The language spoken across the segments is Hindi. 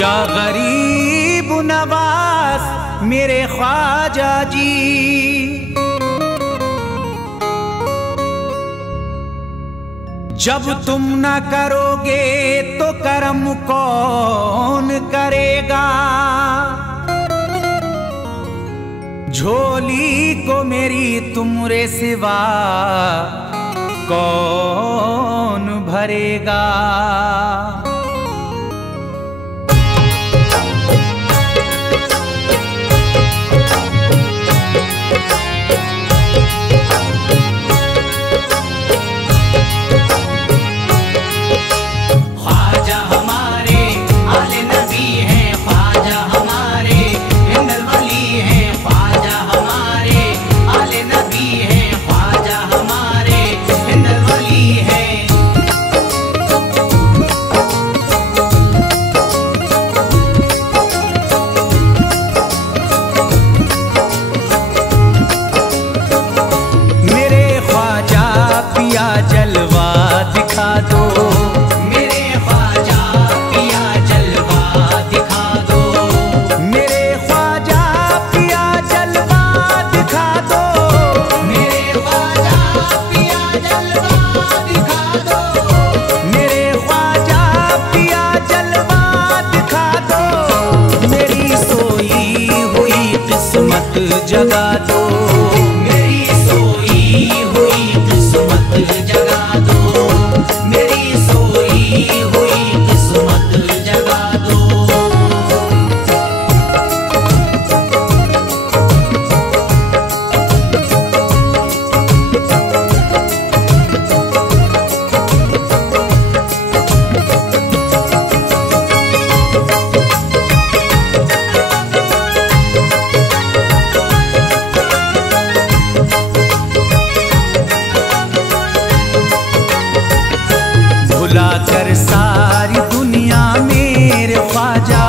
या गरीब नवाज मेरे ख्वाजा जी, जब तुम न करोगे तो करम कौन करेगा। झोली को मेरी तुमरे सिवा कौन भरेगा। जगा दो मेरी सोई हुई किस्मत, जगा दो मेरी सोई हुई किस्मत, जगा दो। भुलाकर सारी दुनिया मेरे ख्वाजा,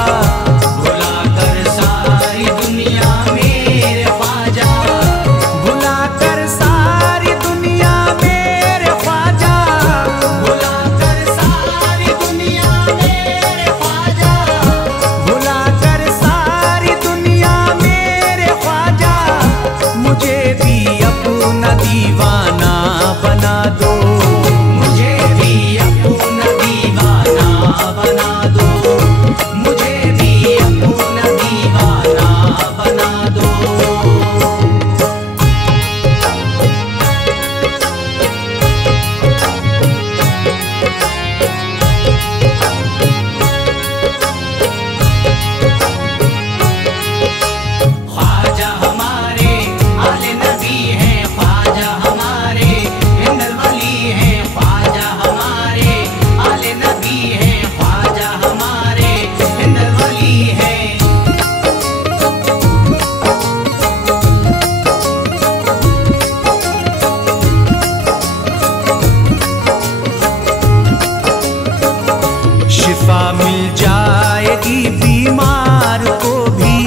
भुलाकर सारी दुनिया मेरे ख्वाजा, भुलाकर सारी दुनिया मेरे ख्वाजा, भुलाकर सारी दुनिया मेरे ख्वाजा, भुलाकर सारी दुनिया मेरे ख्वाजा, मुझे भी अपना दीवाना बना दो। बना दो मुझे भी अपना दीवाना बना दो। ख्वाजा हमारे आले नबी हैं, ख्वाजा हमारे हिंदल वली हैं, ख्वाजा हमारे आले नबी हैं, ख्वाजा हमारे हिंदल वली हैं। शिफा मिल जाएगी बीमार को भी,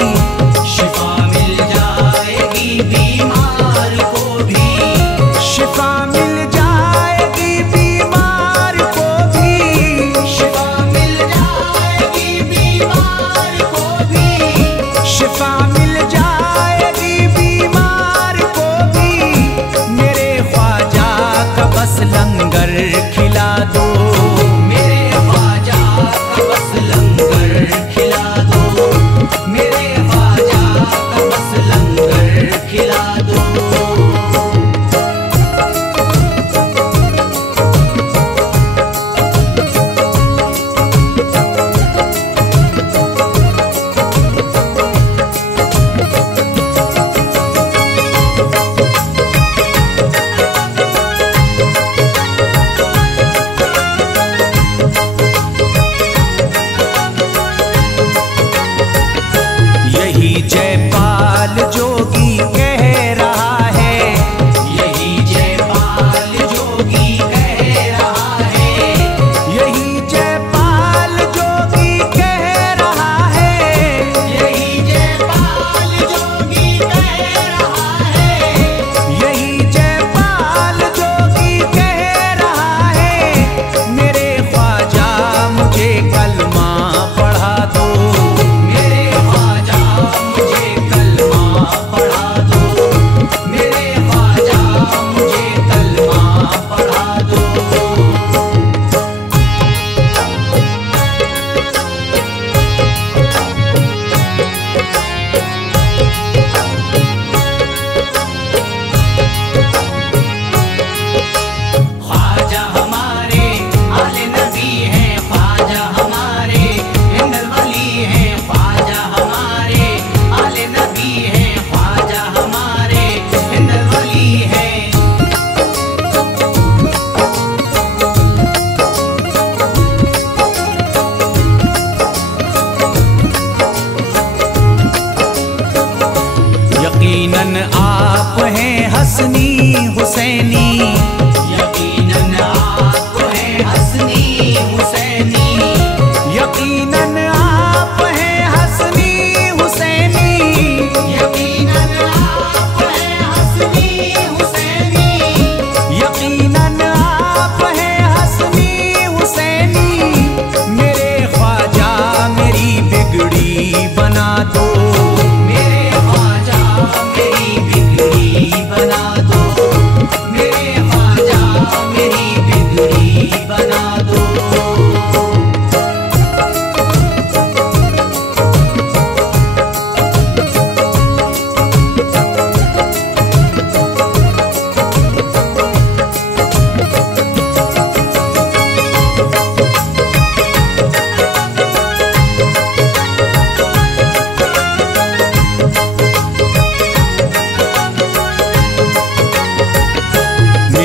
शिफा मिल जाएगी बीमार को भी, शिफा मिल जाएगी बीमार को भी, शिफा मिल जाएगी बीमार को भी, शिफा मिल जाएगी बीमार को भी। मेरे ख्वाजा का बस लंगर खिला दो, मेरे ख्वाजा का बस लंगर खिला दो, मेरे ख्वाजा का बस लंगर खिला दो।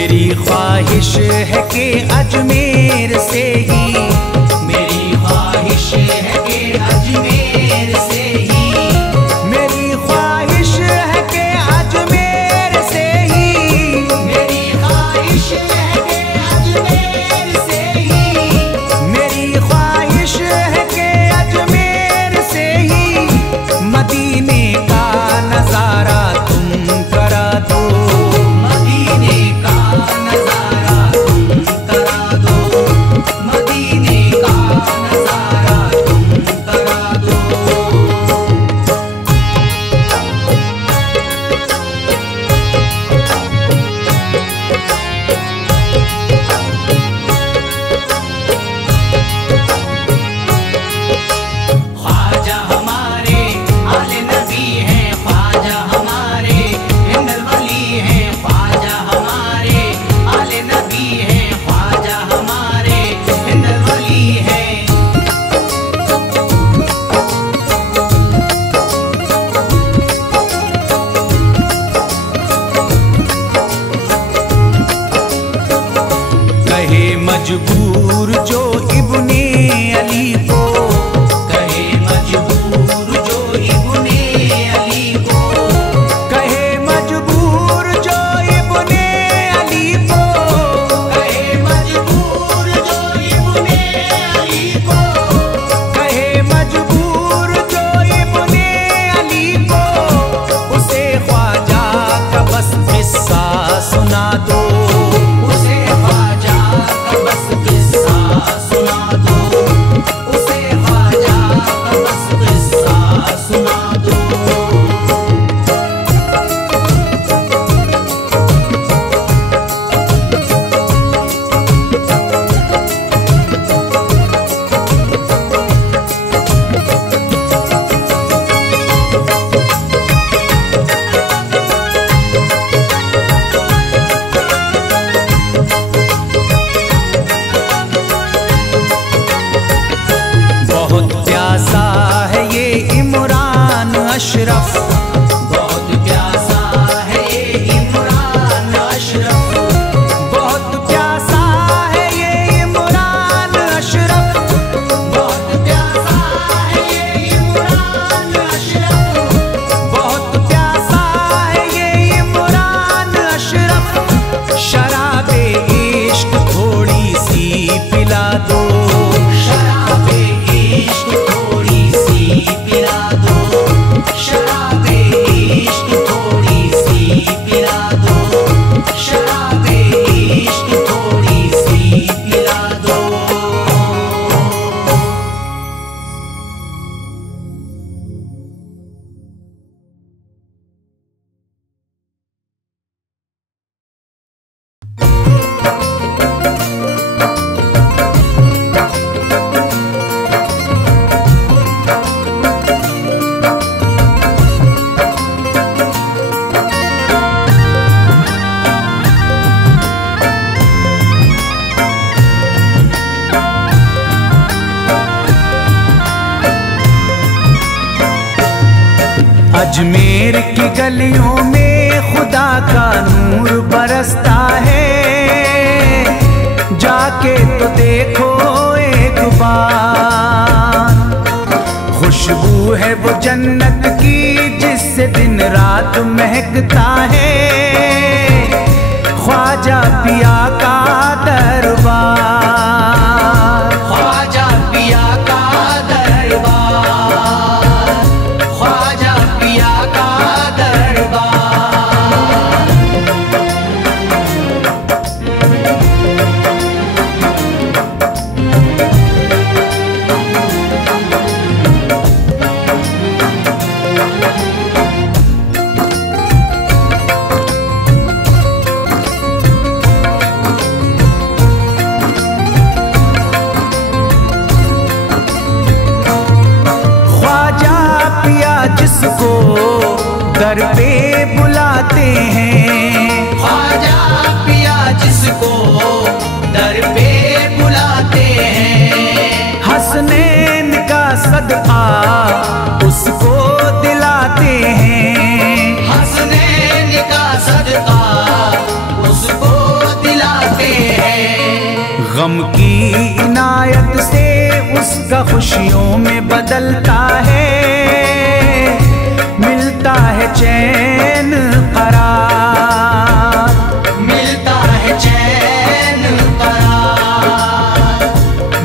मेरी ख्वाहिश है कि अजमेर से ही, मेरी ख्वाहिश है कि अजमेर से ही, मेरी ख्वाहिश है कि अजमेर से ही, मेरी ख्वाहिश है कि अजमेर से ही, मेरी ख्वाहिश है कि अजमेर से ही मदीने का नजारा तुम करा दो, मदीने का नजारा तुम करा दो, मदीने का नजारा तुम करा दो। ख्वाजा हमारे आले नबी हैं, ख्वाजा हमारे हिंदल वली हैं, ख्वाजा हमारे आले नबी हैं, ख्वाजा हमारे हिंदल वली हैं। कहे मजबूर जो इब्ने अली को, कहे मजबूर जो इब्ने अली को, कहे मजबूर जो इब्ने अली को, कहे मजबूर जो इब्ने अली को, कहे मजबूर जो इब्ने अली को, उसे ख्वाजा का बस किस्सा सुना दो, उसे ख्वाजा का बस किस्सा सुना दो, उसे ख्वाजा का बस किस्सा सुना दो। बहुत प्यासा है ये इमरान अशरफ, बहुत प्यासा है ये इमरान अशरफ, बहुत प्यासा है ये इमरान अशरफ, बहुत प्यासा है ये इमरान अशरफ, बहुत प्यासा है ये इमरान अशरफ, शराबे इश्क थोड़ी सी पिला दो, शराबे इश्क थोड़ी सी पिला दो, शराबे इश्क थोड़ी सी पिला दो, शराबे इश्क थोड़ी सी पिला दो। अजमेर की गलियों में खुदा का नूर बरसता है, जाके तो देखो एक बार, खुशबू है वो जन्नत की जिससे दिन रात महकता है, ख्वाजा पिया का दरबार, ख्वाजा पिया का दरबार, ख्वाजा पिया का दरबार। जिसको दर पे बुलाते हैं, ख्वाजा पिया जिसको दर पे बुलाते हैं, हसनैन का सदका उसको दिलाते हैं, हसनैन का सदका उसको गम की इनायत से उसका खुशियों में बदलता है, मिलता है चैन करार, मिलता है चैन करार,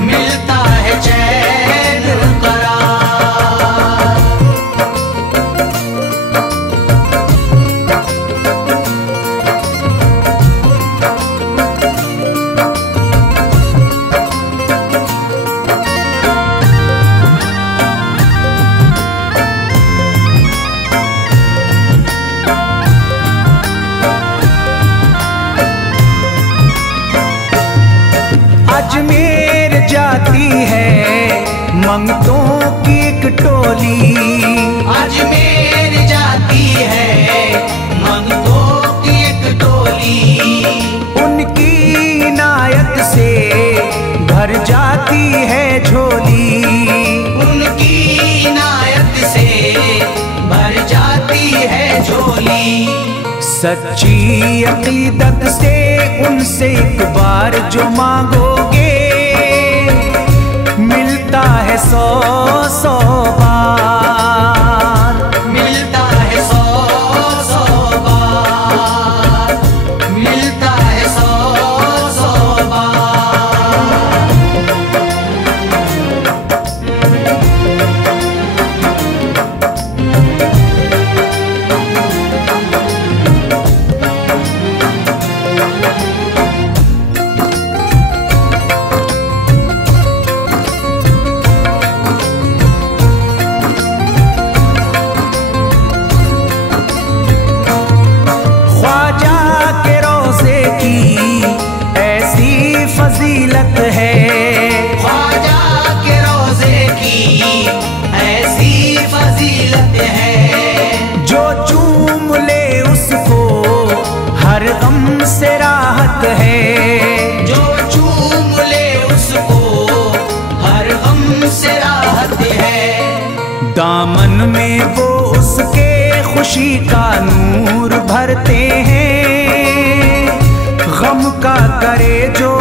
मिलता है चैन करार। अजमेर जाती है मंगतों की एक टोली, अजमेर जाती है मंगतों की एक टोली, उनकी इनायत से भर जाती है झोली, उनकी इनायत से भर जाती है झोली। सच्ची अकीदत से उनसे एक बार जो मांगोगे, मिलता है 100 बार, मिलता है 100 बार, मिलता है 100 बार। फजीलत है, ख्वाजा के रोज़े की ऐसी फजीलत है, जो चूम ले उसको हर गम से राहत है, जो चूम ले उसको हर गम से राहत है। दामन में वो उसके खुशी का नूर भरते हैं, गम का करे जो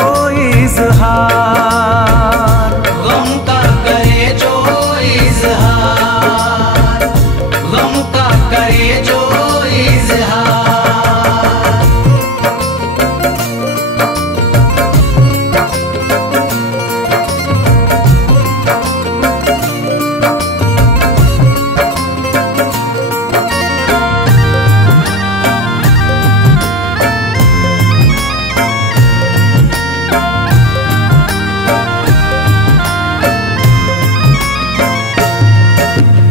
इज़हार, गम का करे जो इज़हार, गम का करे जो इज़हार।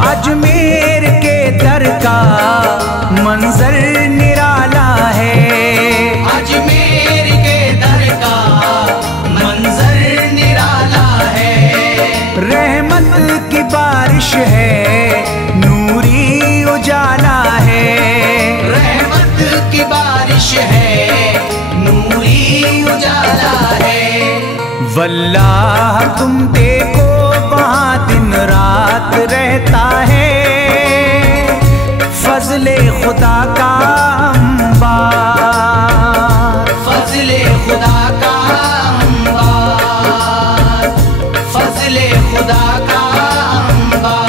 अजमेर के दर का मंजर निराला है, अजमेर के दर का मंजर निराला है, रहमत की बारिश है नूरी उजाला है, रहमत की बारिश है नूरी उजाला है। वल्लाह तुम देखो वहाँ दिन रात रहता है, फजले खुदा का अंबार, फजले खुदा का अंबार, फजले खुदा का अंबार।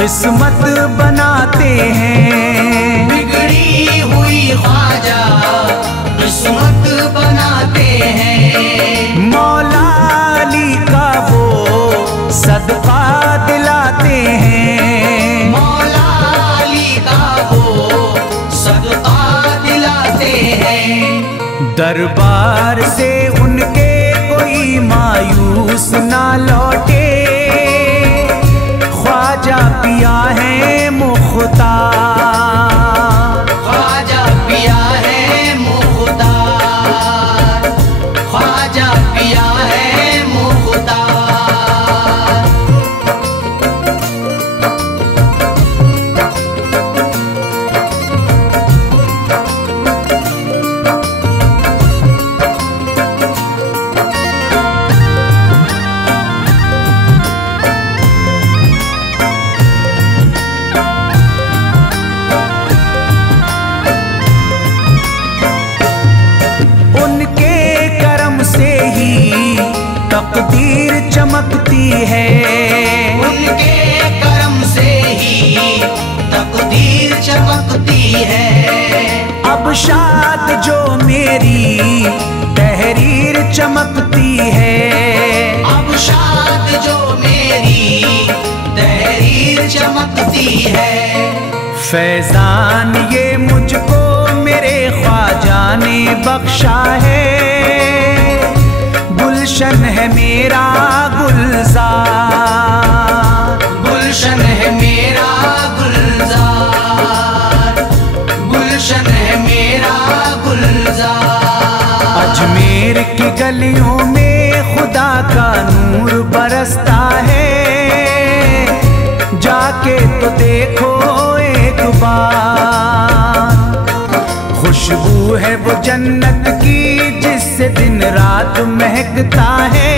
किस्मत बनाते हैं, बिगड़ी हुई ख्वाजा किस्मत बनाते हैं, मौला अली का वो सदका दिलाते हैं, मौला अली का वो सदका दिलाते हैं। दरबार से उनके कोई मायूस ना लौटे, ख्वाजा पिया है मुख्तार, ख्वाजा पिया है मुख्तार, ख्वाजा पिया है मुख्तार। चमकती है। उनके करम से ही तकदीर चमकती है। अब शाद जो मेरी तहरीर चमकती है। अब शाद जो मेरी तहरीर चमकती है। फैजान ये मुझको मेरे ख्वाजा ने बख्शा है। गुलशन है मेरा गुलजार, गुलशन है मेरा गुलजार, गुलशन है मेरा गुलजार। अजमेर की गलियों में खुदा का नूर बरसता है। जाके तो देखो एक बार, खुशबू है वो जन्नत की जिससे दिन रात महकता है।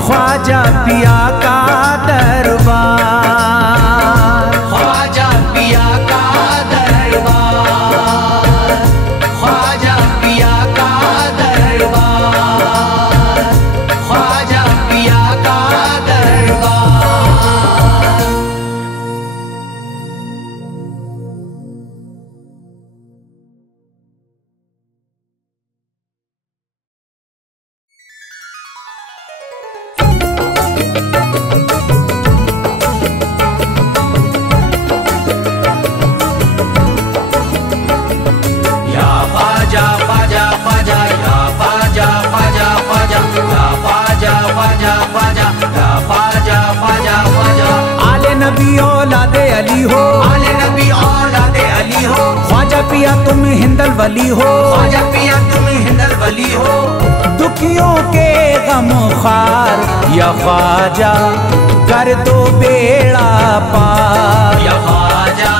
ख्वाजा पिया का दरबार, ख्वाजा पिया का दरबार, ख्वाजा पिया का दरबार, ख्वाजा पिया का दरबार। नबी औलादे अली हो, आले नबी औलादे अली हो। ख्वाजा पिया तुम हिंदल वली हो, ख्वाजा पिया तुम हिंदल वली हो। दुखियों के गम खार या ख्वाजा कर दो बेड़ा पार। या ख्वाजा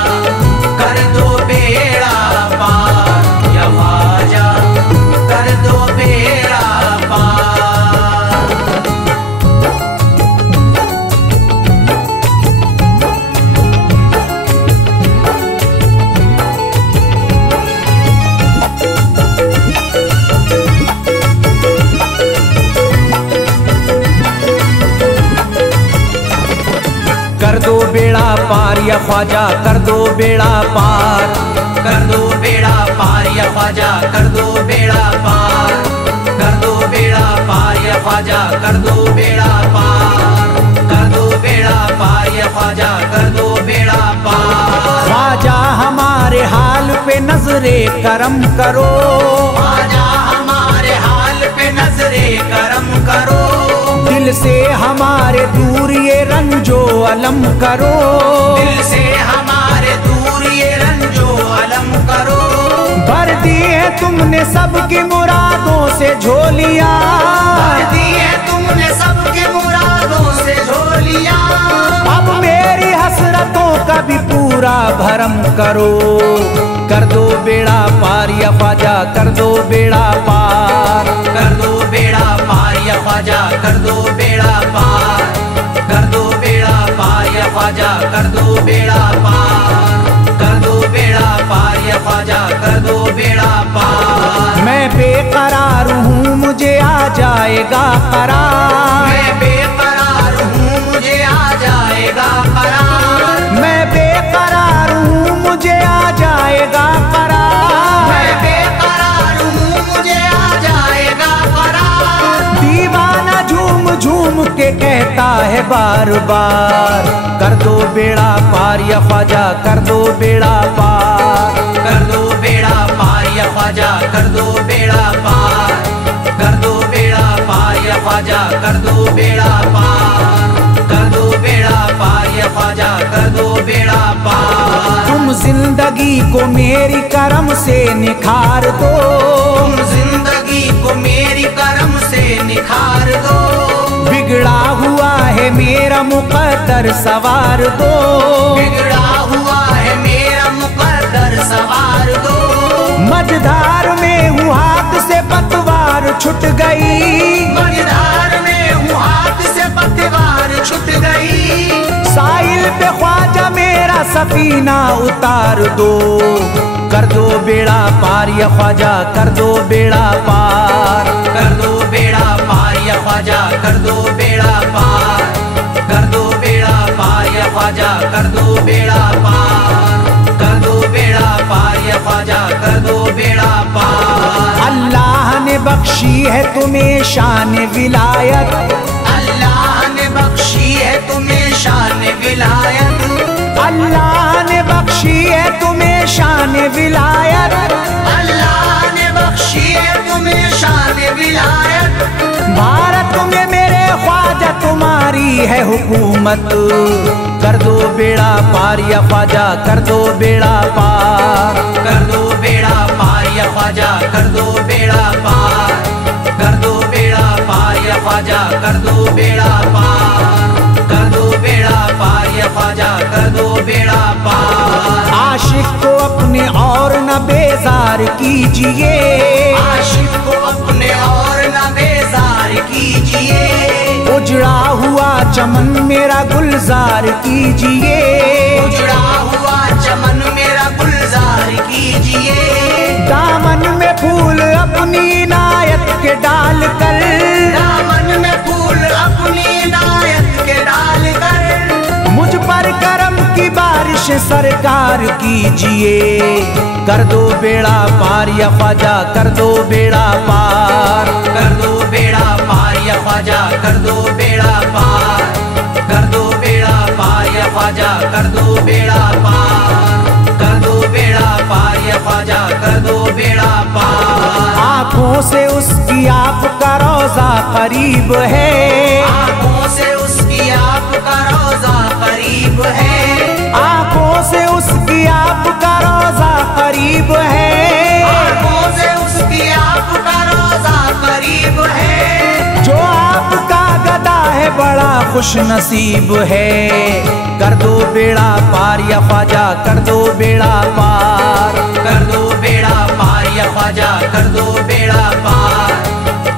कर दो बेड़ा पार, या ख्वाजा कर दो बेड़ा पार। कर दो बेड़ा पार या ख्वाजा कर दो बेड़ा पार। कर दो बेड़ा पार या ख्वाजा कर दो बेड़ा पार। कर दो बेड़ा पार या ख्वाजा कर दो बेड़ा पार। कर दो बेड़ा पार या ख्वाजा कर दो बेड़ा पार। ख्वाजा हमारे हाल पे नजरे करम करो, ख्वाजा हमारे हाल पे नजरे करम करो। दिल से हमारे दूर ये रंजो अलम करो। दिल से हमारे दूर ये रंजो अलम करो। भर दी है तुमने सबकी मुरादों से झोलियां, भर दी है तुमने सबकी मुरादों से झोलियां। अब मेरी हसरतों का भी पूरा भरम करो। कर दो बेड़ा पार या ख्वाजा कर दो बेड़ा पार। कर दो बेड़ा पार या ख्वाजा कर दो बेड़ा पार। कर दो बेड़ा पार या ख्वाजा कर दो बेड़ा पार। कर दो बेड़ा पार या ख्वाजा कर दो बेड़ा पार। मैं बेकरार हूँ मुझे आ जाएगा करार। मैं बेकरार हूँ मुझे आ जाएगा करार। मैं बेकरार हूँ मुझे आ जाएगा करार। मैं बेकरार हूँ मुझे आ जाएगा करार। दीवाना झूम झूम के कहता है बार बार। कर दो बेड़ा पार या ख्वाजा कर दो बेड़ा पार। कर दो बेड़ा पार या ख्वाजा कर दो बेड़ा पार। कर दो बेड़ा पार या ख्वाजा कर दो बेड़ा पार। कर दो बेड़ा पार या ख्वाजा कर दो बेड़ा पार। तुम जिंदगी को मेरी करम से निखार दो। तुम जिंदगी को मेरी करम से निखार दो। बिगड़ा हुआ है मेरा मुकद्दर सवार दो। बिगड़ा हुआ है मेरा मुकद्दर सवार दो। मझधार में हूँ हाथ से पतवार छुट गई। मझधार में हूँ हाथ से पतवार छुट गई। साहिल पे ख्वाजा मेरा सफीना उतार दो। कर दो बेड़ा पार या ख्वाजा कर दो बेड़ा पार। कर दो बेड़ा पार या ख्वाजा कर दो दो बेड़ा पार, कर दो बेड़ा पार या ख्वाजा कर दो बेड़ा पार। अल्लाह ने बख्शी है तुम्हें शान विलायत, अल्लाह ने बख्शी है तुम्हें शान विलायत, अल्लाह ने बख्शी है तुम्हें शान विलायत, अल्लाह ने बख्शी है तुम्हें शान विलायत। भारत में मेरे ख्वाजा तुम्हारी है हुकूमत, कर दो बेड़ा पार या ख्वाजा कर दो बेड़ा पार, कर दो बेड़ा पार या ख्वाजा कर दो बेड़ा पार, कर दो बेड़ा पार या ख्वाजा कर दो बेड़ा पार, कर दो बेड़ा पार या ख्वाजा कर दो बेड़ा पार। आशिक को अपने और न बेजार कीजिए, आशिक को अपने और न बेजार कीजिए, उजड़ा हुआ चमन मेरा गुलजार कीजिए, उजड़ा हुआ चमन मेरा गुलजार कीजिए, दामन में फूल अपनी इनायत के डाल कर, दामन में फूल अपनी इनायत के डाल कर, मुझ पर करम की बारिश सरकार कीजिए, कर दो बेड़ा पार या ख्वाजा कर दो बेड़ा पार, कर दो बेड़ा पार या ख्वाजा कर दो बेड़ा पार, कर दो बेड़ा पार या ख्वाजा कर दो बेड़ा पार, कर दो बेड़ा पार या ख्वाजा कर दो बेड़ा पार। आँखों से उसकी आपका रोजा करीब है, आँखों से उसकी आपका रोजा करीब है, आँखों से उसकी आपका रोजा करीब है, आँखों से उसकी आपका रोजा करीब है, जो आपका गदा है बड़ा खुश नसीब है, कर दो बेड़ा पार या ख्वाजा कर दो बेड़ा पार, कर दो बेड़ा पार या ख्वाजा कर दो बेड़ा पार,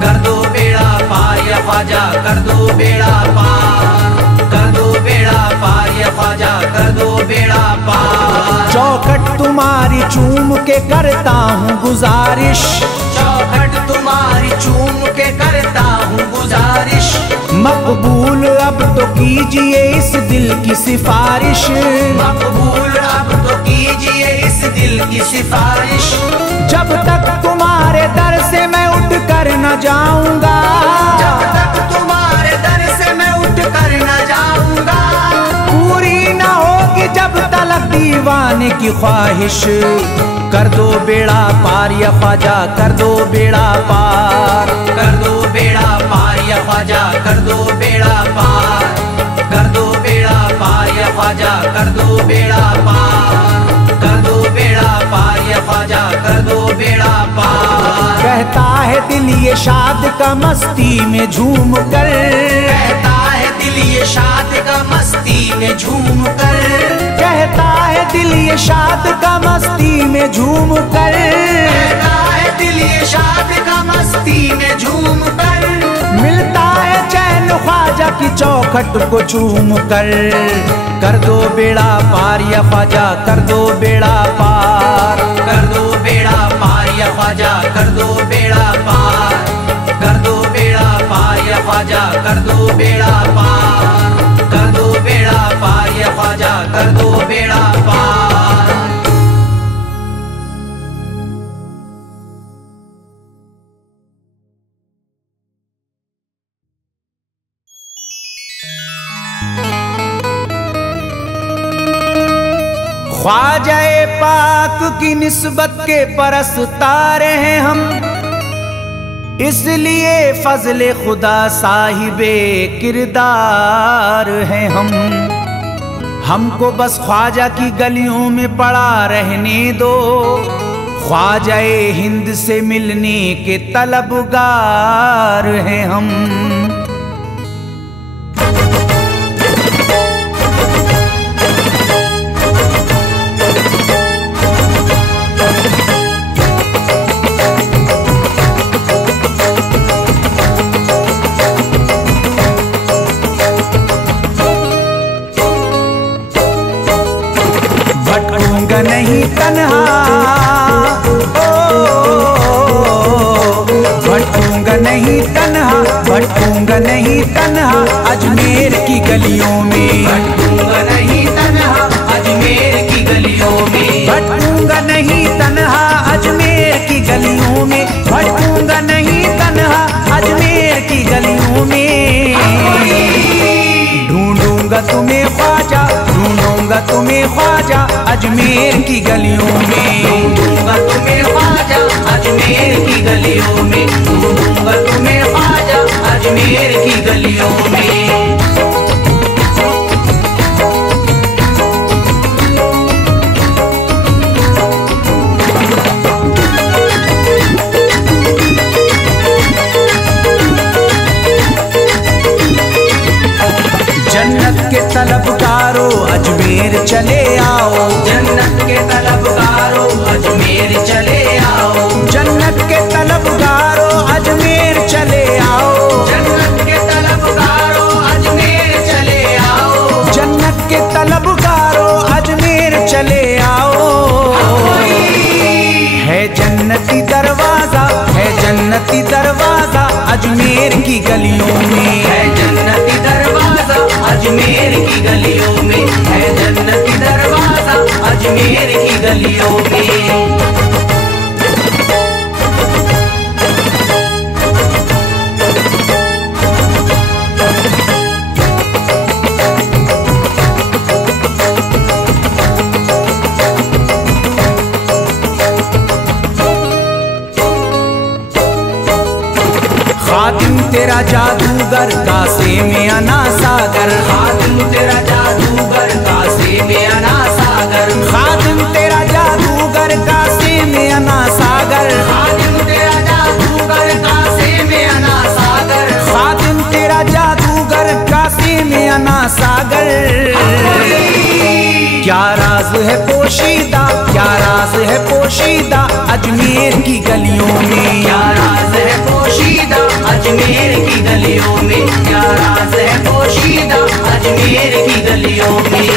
कर दो बेड़ा पार या ख्वाजा कर दो बेड़ा पार, कर दो बेड़ा पार या ख्वाजा कर दो बेड़ा पार। चौखट तुम्हारी चूम के करता हूँ गुजारिश, चौखट तुम्हारी चूम के करता हूँ गुजारिश, मकबूल अब तो कीजिए इस दिल की सिफारिश, मकबूल अब तो कीजिए इस दिल की सिफारिश, जब तक तुम्हारे दर से मैं उठ कर न जाऊंगा, जब तक तुम्हारे दर से मैं उठ कर न जाऊंगा, पूरी न होगी जब तलक दीवाने की ख्वाहिश, कर दो बेड़ा पार या ख्वाजा कर दो बेड़ा पार, कर दो बेड़ा पार या ख्वाजा कर दो बेड़ा पार, कर दो बेड़ा पार या ख्वाजा कर दो बेड़ा पार, कर दो बेड़ा पार या ख्वाजा कर दो बेड़ा पार। कहता है दिल ये शाद का मस्ती में झूम कर, कहता है दिल ये शाद का मस्ती में झूम कर, कहता है दिल ये शाद का मस्ती में झूम कर, कहता है दिल ये शाद का मस्ती में झूम कर, मिलता है चैन ख्वाजा की चौखट को चूम कर दो बेड़ा पार या ख्वाजा कर दो बेड़ा पार, कर दो बेड़ा पार या ख्वाजा कर दो बेड़ा पार, कर दो बेड़ा पार या ख्वाजा कर दो बेड़ा पार, कर दो बेड़ा पार या ख्वाजा कर दो बेड़ा पार। ख्वाजाए पाक की निस्बत के परस्तार हैं हम, इसलिए फजले खुदा साहिबे किरदार हैं हम, हमको बस ख्वाजा की गलियों में पड़ा रहने दो, ख्वाजाए हिंद से मिलने के तलबगार हैं हम। भटकूंगा नहीं तन्हा, भटकूंगा नहीं तन्हा, भटकूंगा नहीं तन्हा अजमेर की गलियों में, भटकूंगा नहीं तन्हा ख्वाजा, ढूंढूंगा तुम्हें ख्वाजा अजमेर की गलियों में। ढूंढूंगा तुम्हें ख्वाजा अजमेर की गलियों में, ढूंढूंगा तुम्हें ख्वाजा अजमेर की गलियों में। जन्नत के तलबगारों अजमेर चले आओ, जन्नत के तलबगारों अजमेर चले आओ, जन्नत के तलबगारों अजमेर चले आओ, जन्नत के तलबगारों अजमेर चले आओ, जन्नत के तलबगारों अजमेर चले आओ। है जन्नती दरवाजा, है जन्नती दरवाजा अजमेर की गलियों में। है जन्नती दरवाजा अजमेर की गलियों में, है जन्नती दरवाजा अजमेर की गलियों में। खादिम तेरा जादूगर कासे में अना सागर, खादिम तेरा जादूगर कासे में अना सागर, खादिम तेरा जादूगर कासे में अना सागर, खादिम तेरा जादूगर कासे में अना सागर, खादिम तेरा जादूगर कासे में अना सागर। क्या राज है पोशीदा, क्या राज है पोशीदा अजमेर की गलियों में। क्या राज है पोशीदा अजमेर की गलियों में, क्या राज है पोशीदा अजमेर की गलियों में।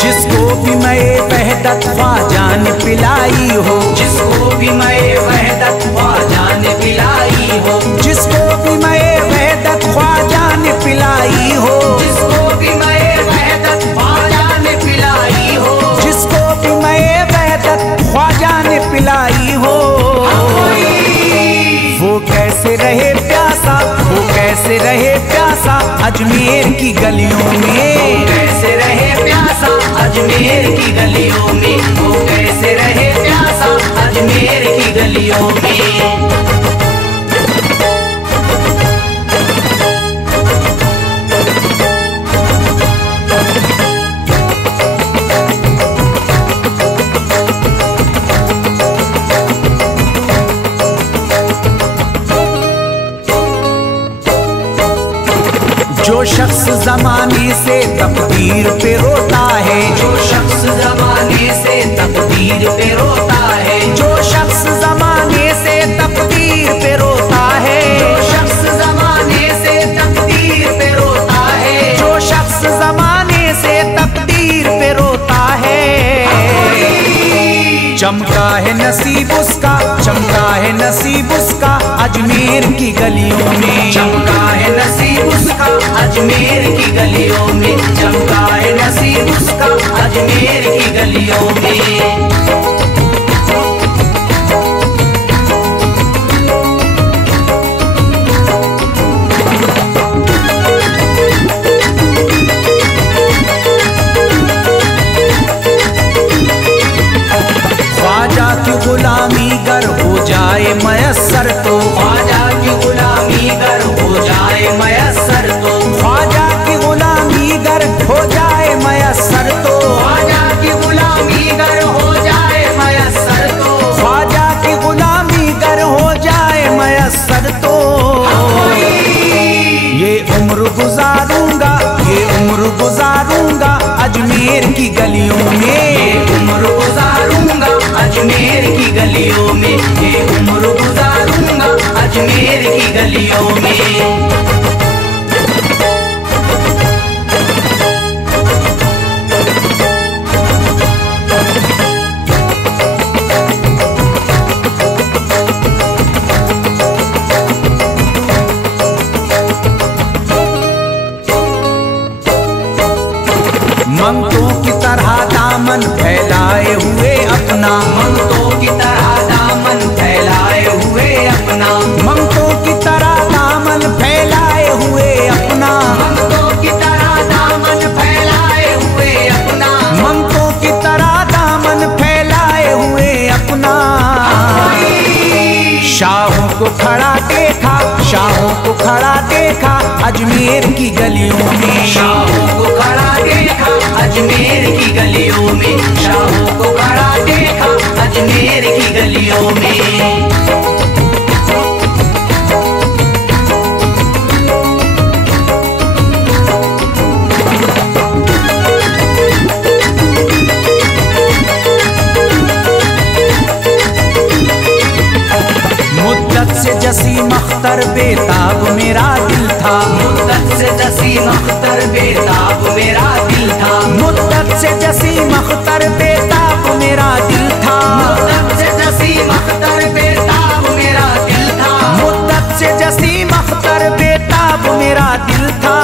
जिसको भी मैं वहदत ख्वाजा ने पिलाई हो, जिसको भी मैं वहदत ख्वाजा ने पिलाई हो, जिसको भी मैं वहदत ख्वाजा ने पिलाई हो, जिसको भी मैं वहदत ख्वाजा ने पिलाई हो, जिसको भी मैं वहदत ख्वाजा ने पिलाई हो। वो कैसे रहे प्यासा, वो कैसे रहे प्यासा अजमेर की गलियों में। कैसे रहे प्यासा अजमेर की गलियों में, वो कैसे रहे प्यासा अजमेर की गलियों में। जो शख्स जमाने से तकदीर पे रोता है, जो शख्स जमाने से तकदीर पे रोता है, जो शख्स जमाने से तकदीर पे रोता है, जो शख्स जमाने से तकदीर पे रोता है, जो शख्स जमाने से तकदीर पे रोता है। चमका है नसीब उसका, चमका है नसीब उसका अजमेर की गलियों में। चमका है नसीब उसका अजमेर की गलियों में, चमका है नसीब उसका अजमेर की गलियों में। ख्वाजा की गुलामी गर हो जाए मयस्सर तो, ख्वाजा की गुलामी गर हो जाए मयस्सर तो, ख्वाजा की गुलामी गर हो जाए मयस्सर तो, ख्वाजा की गुलामी गर हो जाए मयस्सर तो, ख्वाजा की गुलामी गर हो जाए मयस्सर तो। ये उम्र गुजारूंगा, ये उम्र गुजारूंगा अजमेर की गलियों में। उम्र गुजारूंगा अजमेर की गलियों में, ये उम्र गुजारूंगा अजमेर की गलियों में। खड़ा देखा, शाहों को खड़ा देखा अजमेर की गलियों में। शाहों को खड़ा देखा अजमेर की गलियों में, शाहों को खड़ा देखा अजमेर की गलियों में। मुद्दत से जसीम अख्तर बेताब मेरा दिल था, मुद्दत से जसीम अख्तर बेताब मेरा दिल था, मुद्दत से जसीम अख्तर बेताब मेरा दिल था, मुद्दत से जसीम अख्तर बेताब मेरा दिल था, मुद्दत से जसीम अख्तर बेताब मेरा दिल था।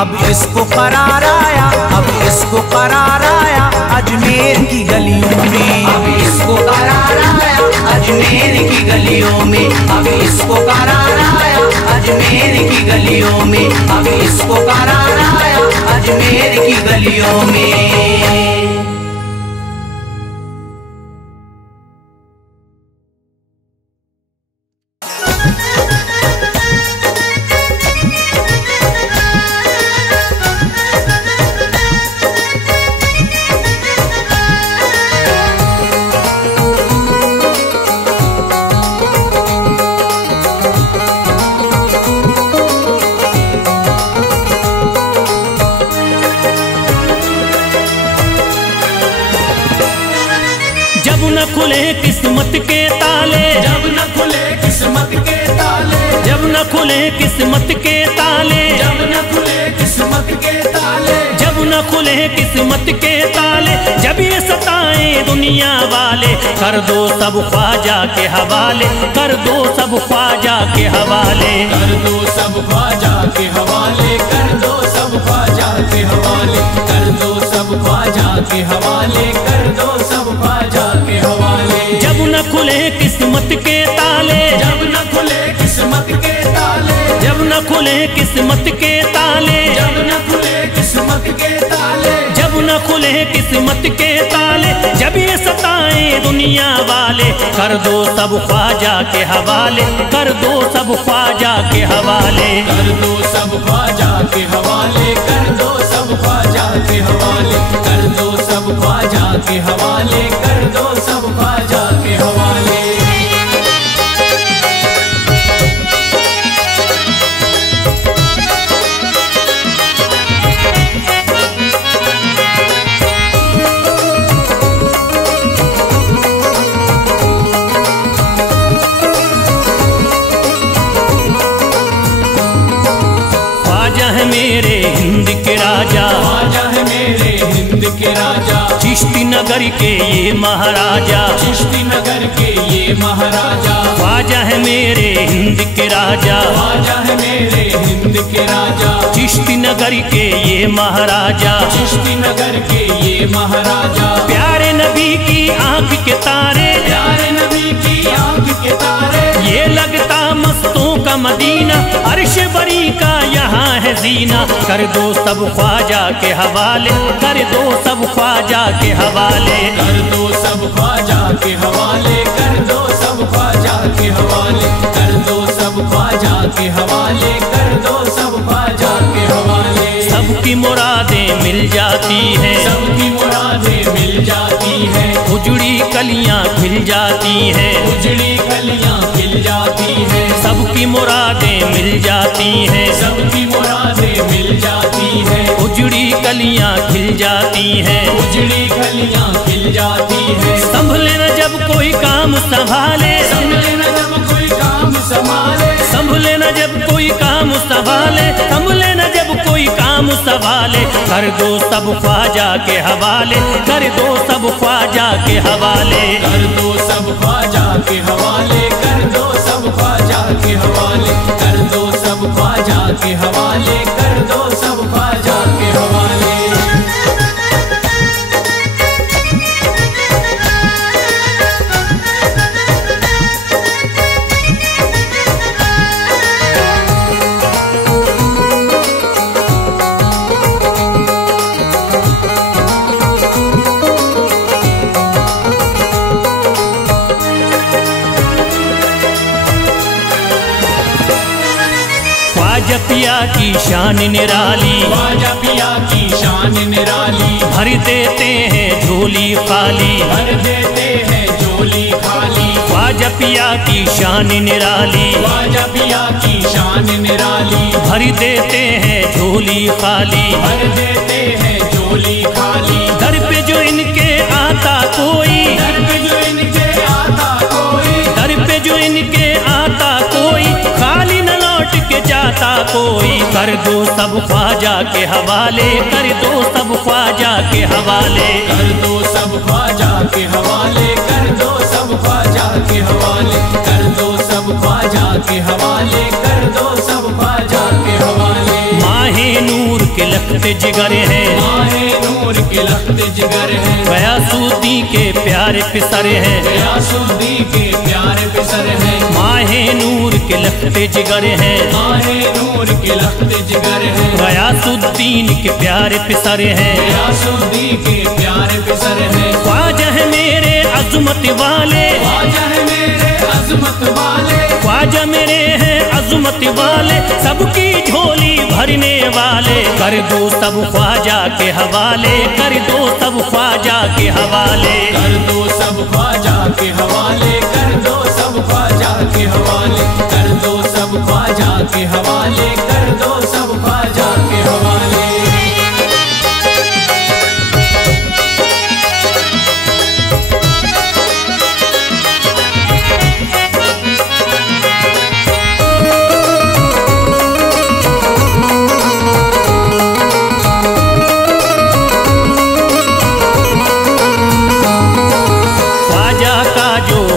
अब इसको करार आया, अब इसको करार आया अजमेर की गलियों में। अब इसको करार आया अजमेर की गलियों में, अब इसको करार आया अजमेर की गलियों में, अब इसको करार आया अजमेर की गलियों में। खुले किस्मत के ताले, जब न खुले किस्मत के ताले, जब न खुले किस्मत के ताले, जब न खुले किस्मत के ताले, जब न खुले किस्मत के ताले, जब ये सताए दुनिया वाले, कर दो सब ख्वाजा के हवाले, कर दो सब ख्वाजा के हवाले, कर दो सब ख्वाजा के हवाले, कर दो सब ख्वाजा के हवाले, कर दो सब ख्वाजा के हवाले, कर दो सब ख्वाजा के हवाले। जब न खुले किस्मत के ताले, जब न खुले किस्मत के ताले, जब न खुले किस्मत के ताले, जब न खुले किस्मत के ताले, जब न खुले किस्मत के ताले, जब ये सताए दुनिया वाले, कर दो सब ख्वाजा के हवाले, कर दो सब ख्वाजा के हवाले, कर दो सब ख्वाजा के हवाले, कर दो सब ख्वाजा के हवाले, कर दो सब ख्वाजा के हवाले, कर दो सब ख्वाजा के हवाले। मेरे हिंद के राजा, ख्वाजा है मेरे हिंद के राजा, चिश्ती नगर के ये महाराजा, चिश्ती नगर के ये महाराजा, ख्वाजा है मेरे हिंद के राजा, ख्वाजा है मेरे हिंद के राजा, चिश्ती नगर के ये महाराजा, चिश्ती नगर के ये महाराजा। प्यारे नबी की आंख के तारे, प्यारे नबी की आंख के तारे, ये लगता मस्तों का मदीना, अर्श बरी का यहाँ है जीना, कर दो सब ख्वाजा के हवाले, कर दो सब ख्वाजा के हवाले, कर दो सब ख्वाजा के हवाले, कर दो सब ख्वाजा के हवाले, कर दो सब ख्वाजा के हवाले, कर दो सब ख्वाजा के हवाले। सबकी मुरादें मिल जाती हैं, सबकी मुरादें मिल जाती हैं, उजड़ी कलियां खिल जाती हैं, उजड़ी कलियां खिल जाती हैं, सबकी मुरादें मिल जाती हैं, सबकी मुरादें मिल जाती हैं, उजड़ी कलियां खिल जाती हैं, उजड़ी कलियां खिल जाती हैं। संभले न जब कोई काम संभाले, संभले न जब कोई काम संभाले, संभले न जब कोई काम संभाले, संभले न जब कोई काम संभाले, कर दो सब ख्वाजा के हवाले, कर दो सब ख्वाजा के हवाले, कर दो सब ख्वाजा के हवाले, कर दो सब ख्वाजा के हवाले, कर दो सब ख्वाजा के हवाले, कर दो सब ख्वाजा के हवाले। ख्वाजा पिया की शान निराली, ख्वाजा पिया की शान निराली, भर देते हैं झोली खाली, भर देते हैं झोली खाली। ख्वाजा पिया की शान निराली, ख्वाजा पिया की शान निराली, भर देते हैं झोली खाली, भर देते हैं झोली खाली। दर पे जो इनके आता कोई, दर पे जो इनके आता कोई, दर पे जो इनके आता कोई, खाली न लौट के जाता कोई। कर दो सब ख्वाजा के हवाले, कर दो सब ख्वाजा के हवाले, कर दो सब ख्वाजा के हवाले, कर दो सब ख्वाजा के हवाले, कर दो सब ख्वाजा के हवाले, कर दो सब ख्वाजा के हवाले। माहे नूर के लखते जिगर हैं, माहे नूर के लखते जिगर हैं, गयासुद्दीन के प्यारे पिसर हैं, गयासुद्दीन के प्यारे पिसर हैं। माहे नूर के लखते जिगर हैं, माहे नूर के लखते जिगर हैं, गयासुद्दीन के प्यारे पिसर हैं। गयासुद्दीन के प्यारे पिसर हैं। ख्वाजा है मेरे अज़मत वाले, ख्वाजा है मेरे अज़मत वाले, ख्वाजा मेरे हैं अज़मत वाले, सबकी झोली भरने वाले। कर दो सब ख्वाजा के हवाले, कर दो सब ख्वाजा के हवाले, कर दो सब ख्वाजा के हवाले, कर दो सब ख्वाजा के हवाले, कर दो सब ख्वाजा के हवाले, कर दो सब ख्वाजा के हवाले।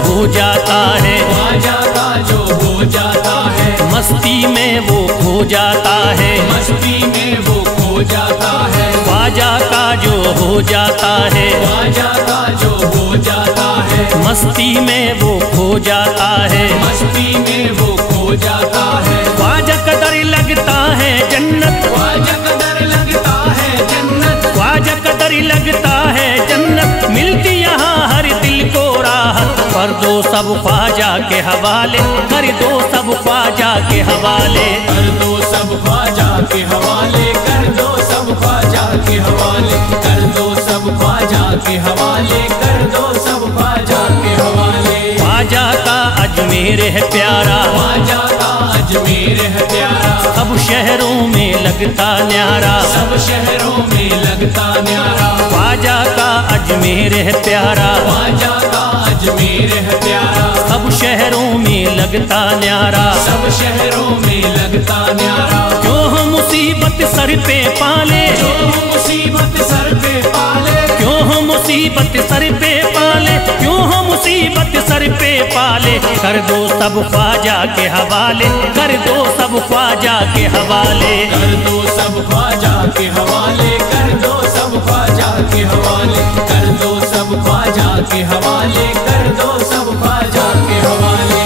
हो जाता है, ख्वाजा का जो हो जाता है, मस्ती में वो खो जाता है, मस्ती में वो खो जाता है। ख्वाजा का जो हो जाता है, ख्वाजा का जो हो जाता है, मस्ती में वो खो जाता है, मस्ती में वो खो जाता है। ख्वाजा कदर लगता है जन्नत, ख्वाजा कदर लगता है जन्नत, ख्वाजा कदर लगता है जन्नत, मिलती यहाँ हर दिल को राहत। कर दो सब ख्वाजा के हवाले, कर दो सब ख्वाजा के हवाले, कर दो सब ख्वाजा के हवाले, कर दो सब ख्वाजा के हवाले, कर दो सब ख्वाजा के हवाले, कर दो सब ख्वाजा के हवाले। ख्वाजा का अजमेर है प्यारा, ख्वाजा का अजमेर है प्यारा, सब शहरों में लगता न्यारा, सब शहरों में लगता न्यारा। ख्वाजा का अजमेर है प्यारा, ख्वाजा का अजमेर है प्यारा, सब शहरों में लगता न्यारा, सब शहरों में लगता न्यारा। क्यों हम मुसीबत सर पे पाले, जो मुसीबत सर पे पाले, क्यों हम मुसीबत सर पे पाले, क्यों हम मुसीबत सर पे पाले। कर दो सब ख्वाजा के हवाले, कर दो सब ख्वाजा के हवाले, कर दो सब ख्वाजा के हवाले, कर दो सब ख्वाजा के हवाले, कर दो सब ख्वाजा के हवाले, कर दो सब ख्वाजा के हवाले।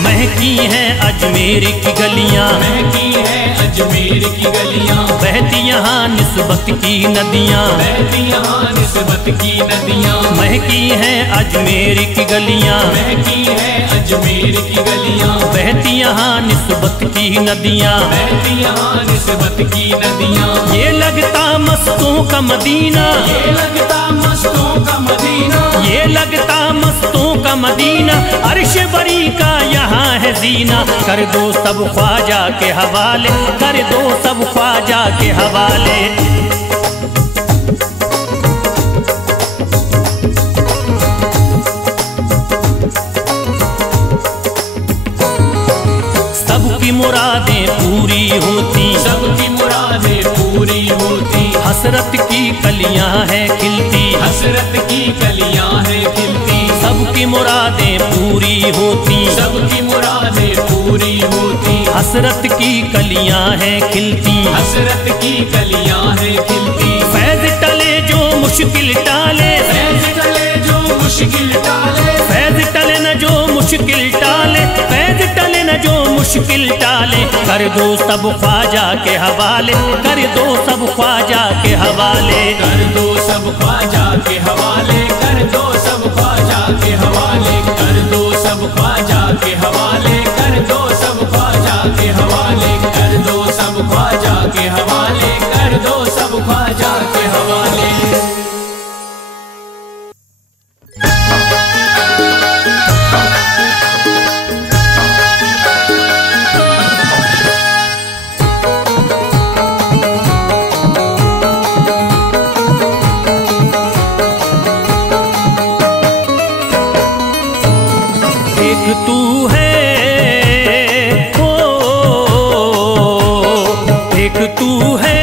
महकी हैं अजमेर की गलियां, महकी है अजमेर की गलियां, बहती यहाँ निस्बत की नदियाँ, बहती यहाँ निस्बत की नदियां। महकी हैं अजमेर की गलियां, महकी है अजमेर की गलियां, बहती यहाँ निस्बत की नदियाँ, बहती यहाँ निस्बत की नदियां। ये लगता मस्तों का मदीना, ये लगता मस्तों का मदीना, ये लगता मस्तों का मदीना, अर्श बरी का यहाँ है जीना। कर दो सब ख्वाजा के हवाले, कर दो सब ख्वाजा के हवाले। सबकी मुरादें पूरी होती, सबकी मुरादें पूरी होती, हसरत की कलियां हैं खिलती, हसरत की कलियां हैं खिलती। सबकी मुरादें पूरी होती, सबकी मुरादें पूरी होती, हसरत की कलियां हैं खिलती, हसरत की कलियां हैं खिलती। फैज टले मुश्किल टाले, फैज टले जो मुश्किल टाले, फैज टले न जो मुश्किल टाले, फैज टले न जो मुश्किल टाले। कर दो सब ख्वाजा के हवाले, कर दो सब ख्वाजा के हवाले, कर दो सब ख्वाजा के हवाले, कर दो सब ख्वाजा के हवाले, कर दो सब ख्वाजा के हवाले, कर दो सब ख्वाजा के हवाले, कर दो सब ख्वाजा के हवाले, कर दो सब ख्वाजा के हवाले। एक तू है ओ, एक तू है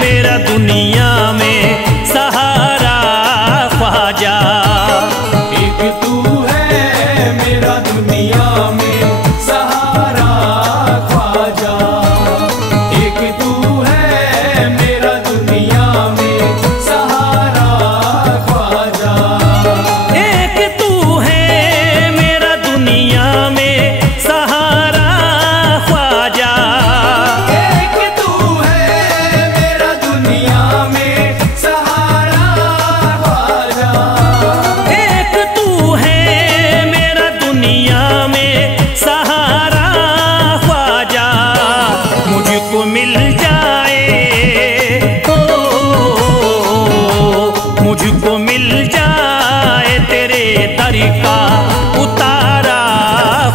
मेरा दुनिया में सहारा ख्वाजा, एक तू है मेरा दुनिया में सहारा ख्वाजा, एक तू है मेरा दुनिया में सहारा ख्वाजा, एक तू है मेरा दुनिया में सहारा ख्वाजा, एक तू है मेरा दुनिया में सहारा ख्वाजा, एक तू है मेरा दुनिया में सहारा ख्वाजा। मुझको मिल जाए ओ, मुझको मिल जाए तेरे दर का उतारा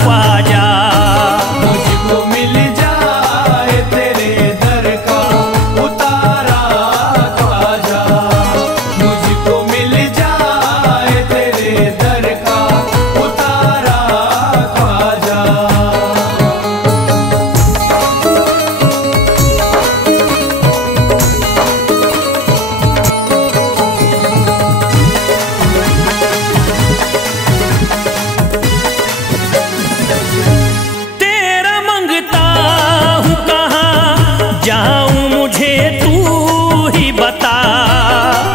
ख्वाजा, मुझको मिल जाए तेरे दर का उतारा ख्वाजा, मुझको मिल जाए तेरे दर का उतारा ख्वाजा। तेरा मंगता हूँ कहाँ जाऊँ मुझे तू ही बता,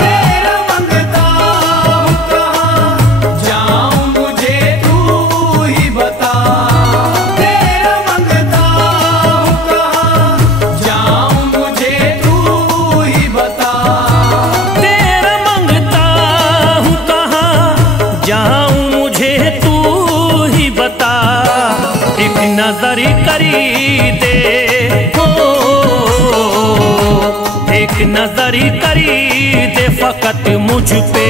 तेरा मंगता हूँ कहाँ जाऊँ मुझे तू ही बता, तेरा मंगता हूँ कहाँ जाऊँ मुझे तू ही बता, तेरा मंगता हूँ कहाँ जाऊँ मुझे तू ही बता। एक नजर करी दे हो, एक नजर करी दे फकत मुझ पे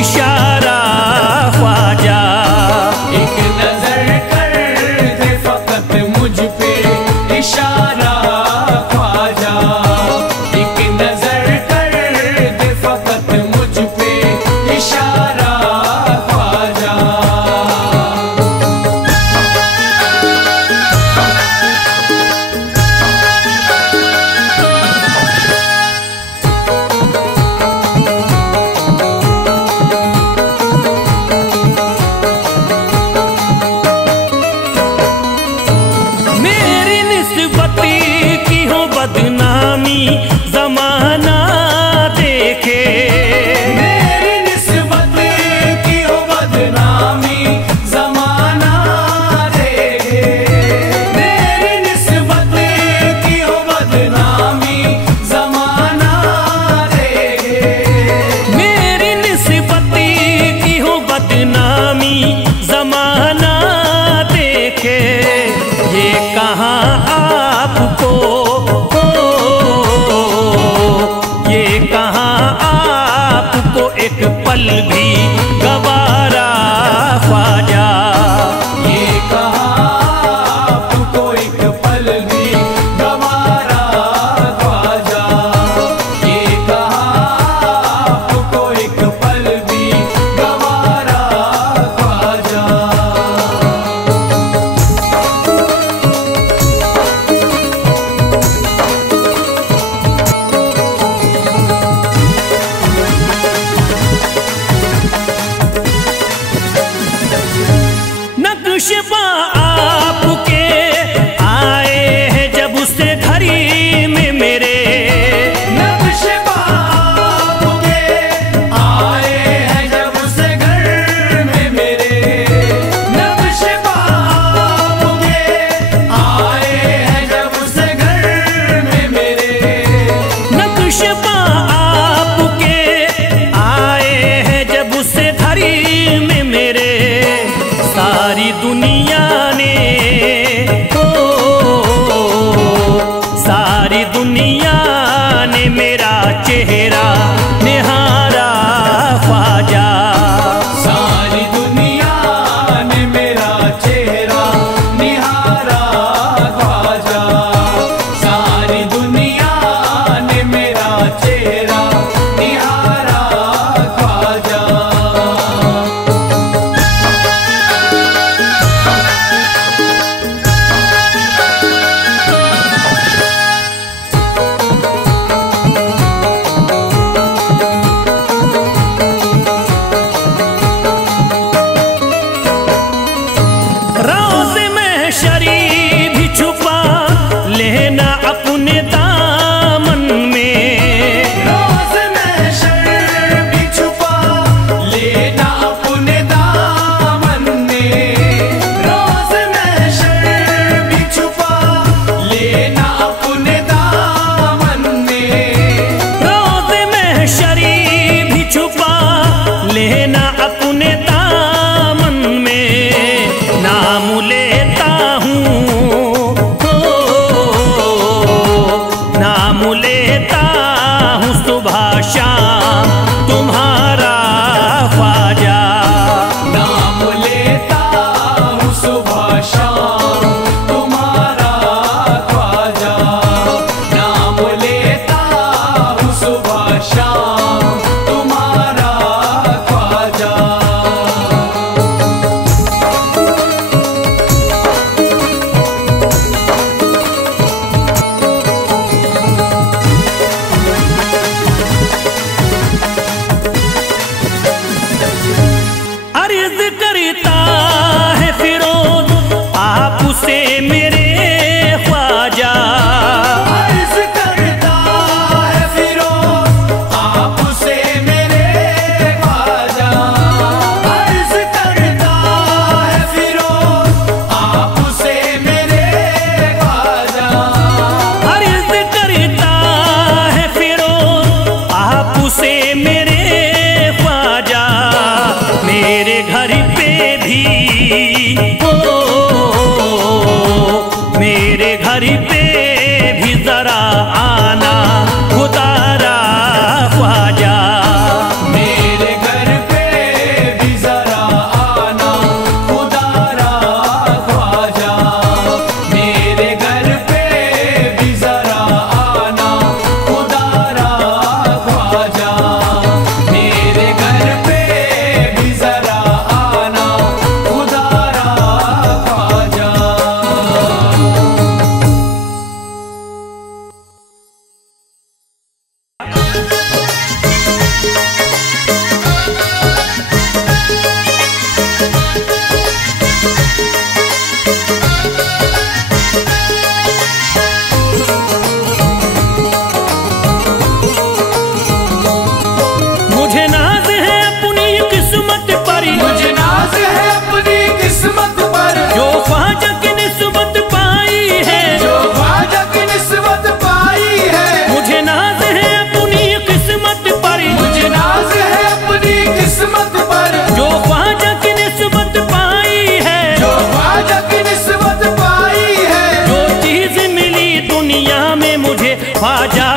इशारा ख्वाजा, एक नजर कर दे फकत मुझ पे इशारा ख्वाजा, एक नजर कर दे फकत मुझ पे इशारा ख्वाजा। मेरी निस्बत की हो बदनामी जमाना देखे, मेरी निस्बत की हो बदनामी जमाना देखे, मेरी निस्बत की हो बदनामी जमाना देखे, मेरी निस्बत की हो बदनामी जमाना देखे। ये कहाँ आपको ये कहाँ आपको एक पल भी गवारा ख्वाजा, ये कहाँ आपको एक पल भी गवारा ख्वाजा, ये कहाँ आपको एक पल भी गवारा ख्वाजा।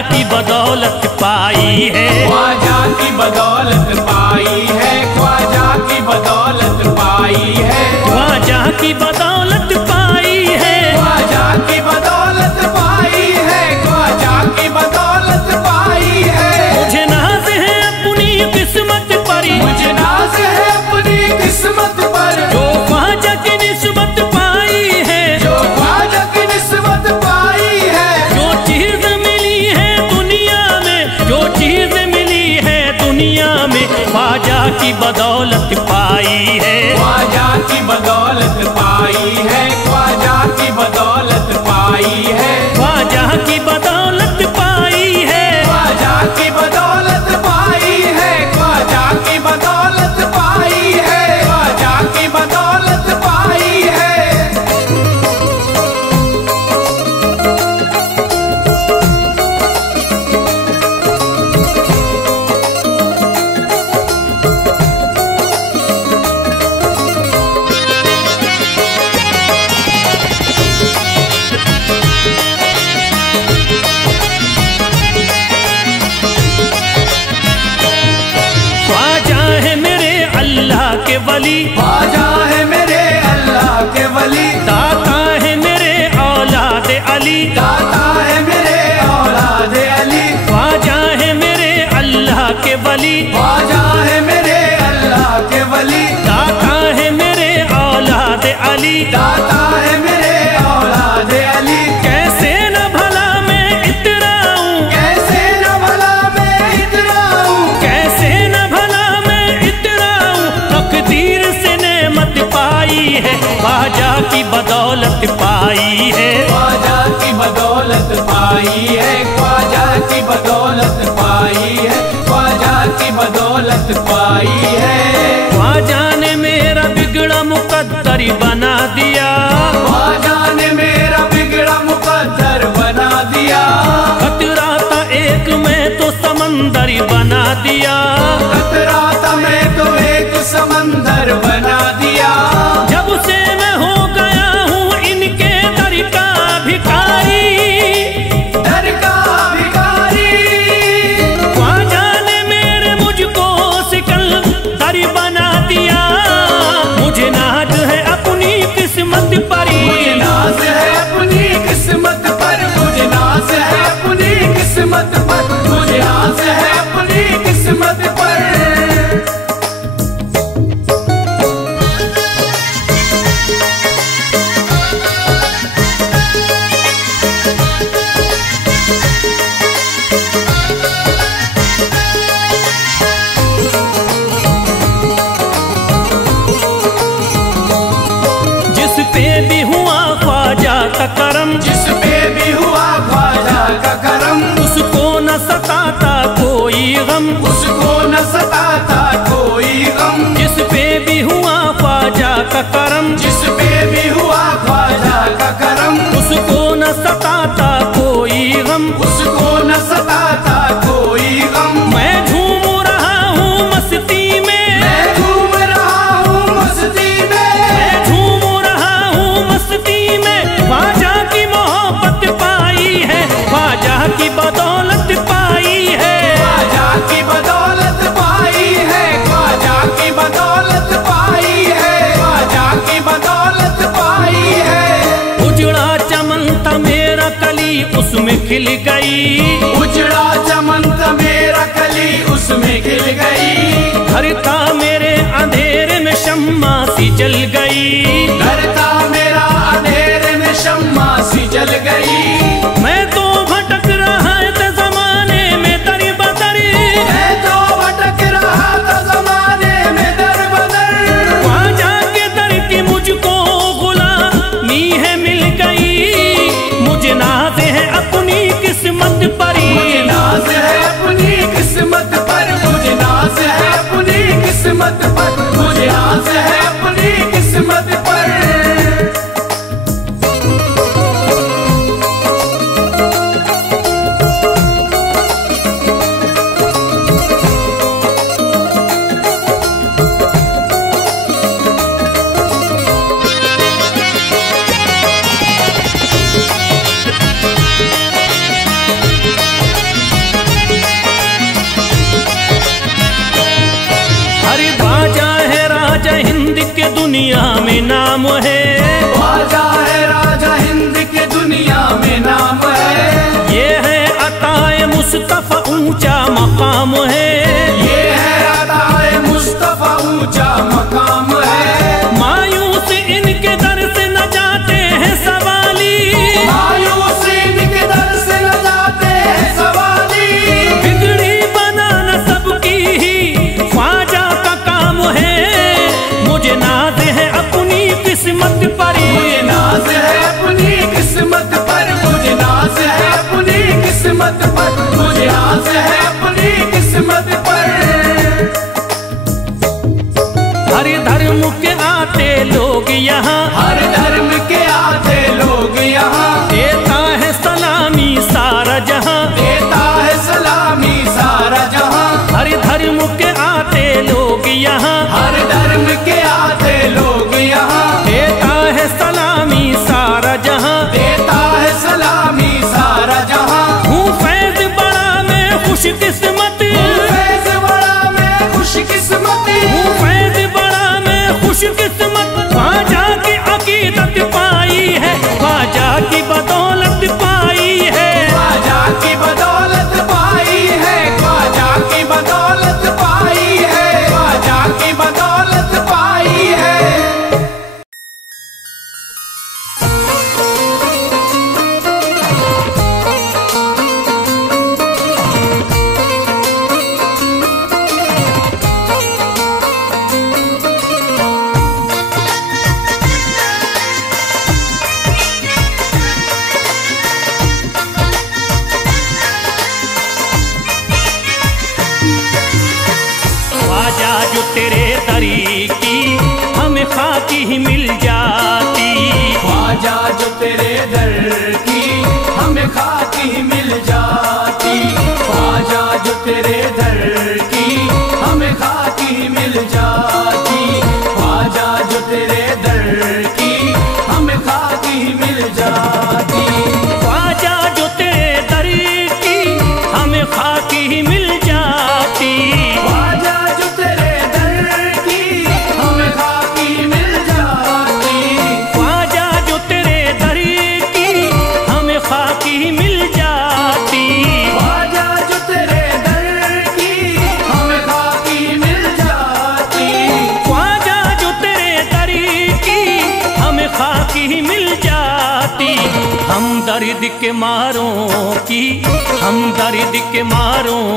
की बदौलत पाई है, ख्वाजा की बदौलत पाई है, ख्वाजा की बदौलत पाई है, ख्वाजा की बदौलत पाई है, ख्वाजा की बदौलत पाई है, ख्वाजा की बदौलत पाई है। मुझे नाज है अपनी किस्मत पर, मुझे नाज है अपनी किस्मत पर, जो ख्वाजा की निस्बत पाई है, जो ख्वाजा की निस्बत पाई है। जो चीज मिली है दुनिया में, जो चीज मिली है दुनिया में, ख्वाजा की बदौलत पाई है, ख्वाजा की बदौलत पाई है, ख्वाजा की बदौलत पाई है, ख्वाजा की बदौलत पाई है, ख्वाजा की बदौलत पाई है, ख्वाजा की बदौलत पाई है, ख्वाजा की बदौलत पाई है। ख्वाजा है मेरे अल्लाह के वली, ख्वाजा है मेरे अल्लाह के वली, दाता है मेरे औलाद अली, दाता है मेरे औलाद अली, ख्वाजा है मेरे अल्लाह के वली, ख्वाजा है मेरे अल्लाह के वली, दाता है मेरे औलाद अली, दाता है मेरे औलाद अली। कैसे न भला मैं इतराऊं, कैसे न भला मैं इतराऊं, कैसे न भला मैं इतराऊं, तकदीर से नेमत पाई है, ख्वाजा की बदौलत पाई है, ख्वाजा की बदौलत पाई है, ख्वाजा की बदौलत पाई है, ख्वाजा की बदौलत पाई है। ख्वाजा ने मेरा बिगड़ा मुकद्दर बना दिया, ख्वाजा ने मेरा बिगड़ा मुकद्दर बना दिया, खतरा था एक मैं तो समंदर बना दिया, खतरा था मैं तो एक समंदर बना दिया। जब से मैं हो गया हूँ इनके दर का भिखारी, दर का भिखारी, ख्वाजा ने मेरे मुझको सिकंदर बना दिया, मुझे नाज है अपनी किस्मत पर, मुझे नाज है अपनी किस्मत पर, मुझे नाज है अपनी किस्मत पर, मुझे नाज है अपनी किस्मत पर। जिस पे भी हुआ ख्वाजा का करम, जिस पे भी हुआ ख्वाजा का करम, उसको न सताता कोई गम, उसको न सताता कोई गम। जिस पे भी हुआ ख्वाजा का करम, जिस पे भी हुआ ख्वाजा का करम, उसको न सताता कोई गम, उसको न सताता कोई गम। मैं झूम रहा हूँ मस्ती में, मैं झूम रहा हूँ मस्ती में, मैं झूम रहा हूँ मस्ती में, ख्वाजा की मोहब्बत पाई है, ख्वाजा की बदौलत पाई है, ख्वाजा की बदौलत पाई है, ख्वाजा की बदौलत पाई है, ख्वाजा की बदौलत पाई है। उजड़ा चमन था मेरा कली उसमें खिल गई, उजड़ा चमन था मेरा कली उसमें खिल गई, घर था मेरे अंधेरे में शम्मा सी जल गई, घर था मेरा अंधेरे में शम्मा सी जल गई। मैं तो भटक रहा था जमाने में दर बदर, मैं तो भटक रहा था जमाने में दर बदर, ख्वाजा के दर की मुझको गुलामी है मिल गई, मुझे नाज है अपनी किस्मत पर, मुझे नाज है अपनी किस्मत पर, मुझे नाज है अपनी किस्मत पर, मुझे नाज है अपनी किस्मत पर। दुनिया में नाम है। ख्वाजा है राजा हिंद के दुनिया में नाम है। ये है अताए मुस्तफा ऊंचा मकाम है। ये है अताए मुस्तफा ऊंचा मकाम है। मायूस इनके दर से न जाते हैं सवाली। मायूस इनके दर से न जाते हैं सवाली। बिगड़ी बनाना सबकी ही ख्वाजा का काम है। मुझे नाज है अपनी किस्मत पर, मुझे नाज है अपनी किस्मत पर, मुझे नाज है अपनी किस्मत पर, मुझे नाज है अपनी किस्मत पर। हर धर्म के आते लोग यहाँ, हर धर्म के आते लोग यहाँ, देता है सलामी सारा जहाँ। देता है सलामी सारा जहाँ। हर धर्म के आते लोग यहाँ, हर धर्म के आते लोग यहाँ, देता है सलामी सारा जहाँ। देता है सलामी सारा जहाँ। हूँ फैज बड़ा मैं खुश किस्मत, फैज़ बड़ा मैं खुश किस्मत, हूँ फैज बड़ा मैं खुश किस्मत। ख्वाजा की अकीदत पाई है, ख्वाजा की बदौलत पाई है। ख्वाजा की बदौलत पाई है, ख्वाजा की बदौलत पाई है, ख्वाजा की बदौलत पाई है। ख्वाजा जो तेरे दरी की हमें खाकी ही मिल जाती। ख्वाजा जो तेरे दर की हमें खाकी ही मिल जाती। ख्वाजा जो तेरे दर की हमें खाकी ही मिल जाती। ख्वाजा जो तेरे दर की हमें खाकी ही मिल जाती। ख्वाजा जो तेरे दरी की हमें खाकी ही मिल जाती। ख्वाजा जो तेरे दर की हमें खाकी मिल जाती। ख्वाजा जो तेरे दरी की हमें खाकी ही मिल जाती। ख्वाजा जो तेरे दर की हमें खाकी मिल जाती। ख्वाजा जो तेरे दरी की हमें खाकी ही मिल जाती। हम दर्द के मारों की, हम दर्द के मारों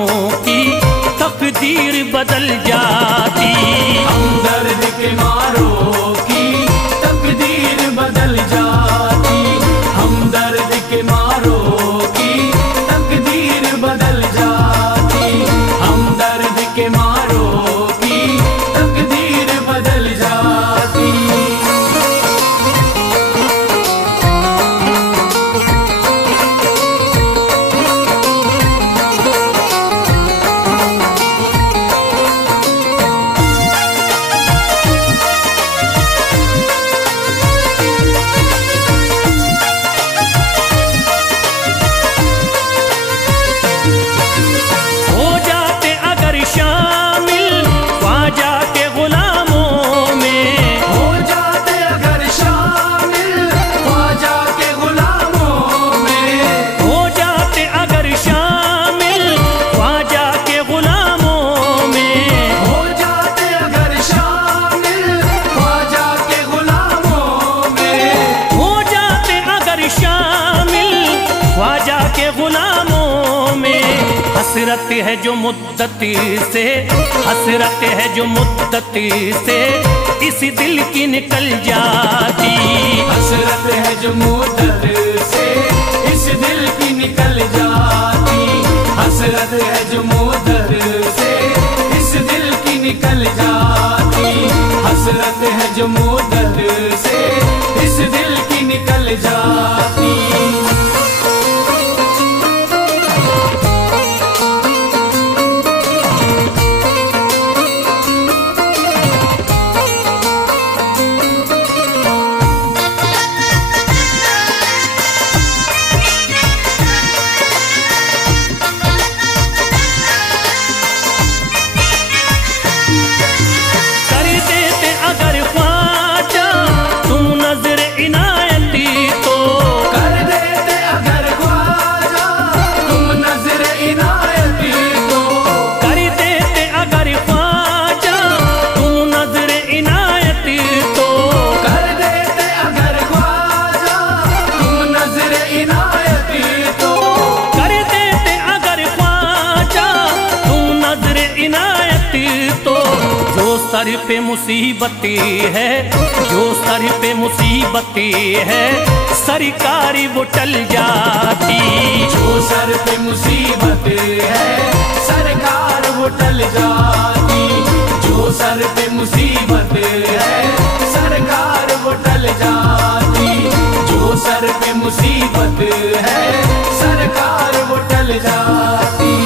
की तकदीर बदल जाती। हम दर्द के मारों की तकदीर बदल जाती। हम दर्द के मारों की तकदीर बदल जाती। हम दर्द के मारों की तकदीर बदल जाती। हो जाते अगर शामिल ख्वाजा के गुलामों में। हो जाते अगर शामिल ख्वाजा के गुलामों में। हो जाते अगर शामिल ख्वाजा के गुलामों में। हो जाते अगर शामिल ख्वाजा के गुलामों में। हो जाते अगर शामिल ख्वाजा के गुलामों में। हसरत है जो मुद्दत से, हसरत है जो मुद्दत से इस दिल की निकल जाती। हसरत है जो मुद्दत से इस दिल की निकल जाती। हसरत है जो मुद्दत से इस दिल की निकल जाती। हसरत है जो मुद्दत से इस दिल की निकल जाती। कर देते अगर ख्वाजा सर पे मुसीबतें है, जो सर पे मुसीबतें है, सरकारी वो टल जाती। जो सर पे मुसीबत है सरकार वो टल जाती। जो सर पे मुसीबत है सरकार वो टल जाती। जो सर पे मुसीबत है सरकार वो टल जाती।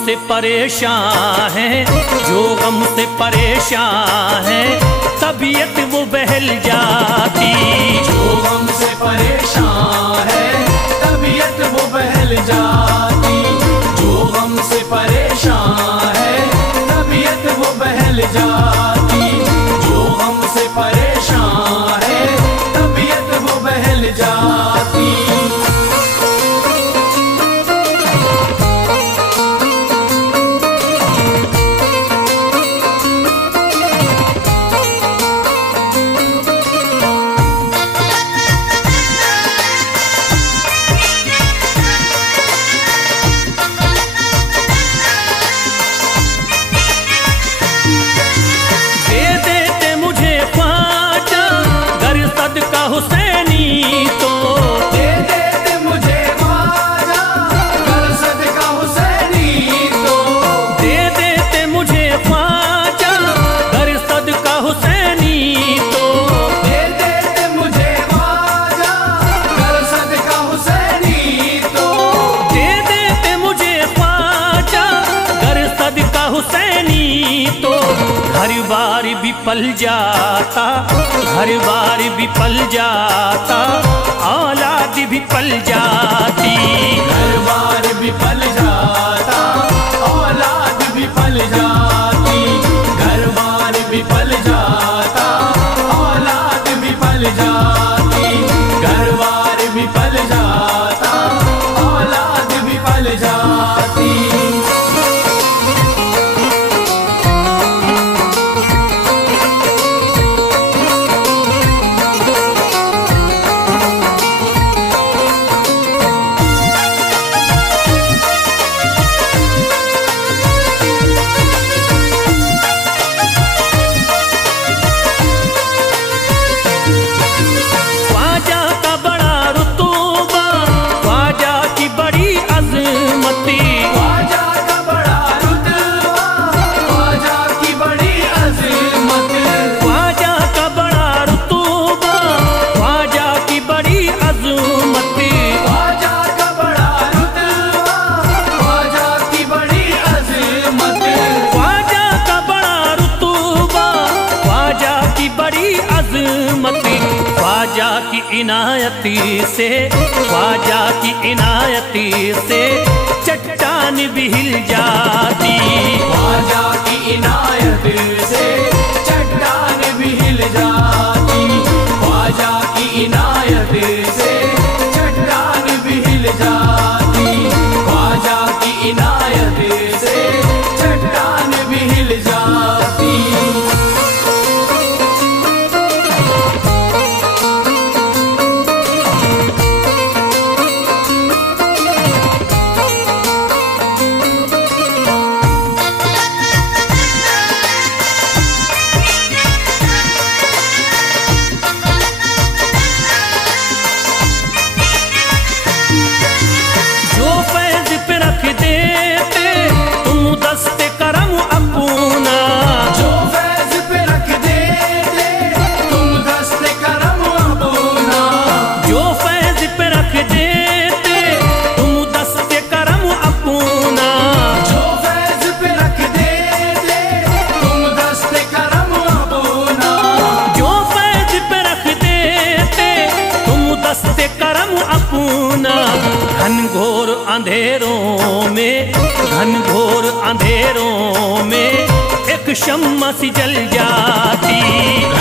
से परेशान है, जो गम से परेशान है, तबीयत वो बहल जाती। जो गम से परेशान है तबीयत वो बहल जाती। जो गम से परेशान है तबीयत वो बहल जाती। जो गम से परेशान है तबीयत वो बहल जाती। पल जाता, हर बार भी पल जाता, औलाद भी पल जाती। हर बार भी पल जाता, औलाद भी पल जाती। हर बार भी पल जाता, औलाद भी पल जाती। हर बार भी पल जाता, औलाद भी पल जाती। ख्वाजा की इनायती से, ख्वाजा की इनायती से चट्टान भी हिल जाती। ख्वाजा की इनायत से चट्टान भी हिल जाती। ख्वाजा की इनायत से चट्टान भी हिल जाती। ख्वाजा की इनायत से चट्टान भी हिल जाती। घनघोर अंधेरों में, घनघोर अंधेरों में एक शम्मा सी जल जाती।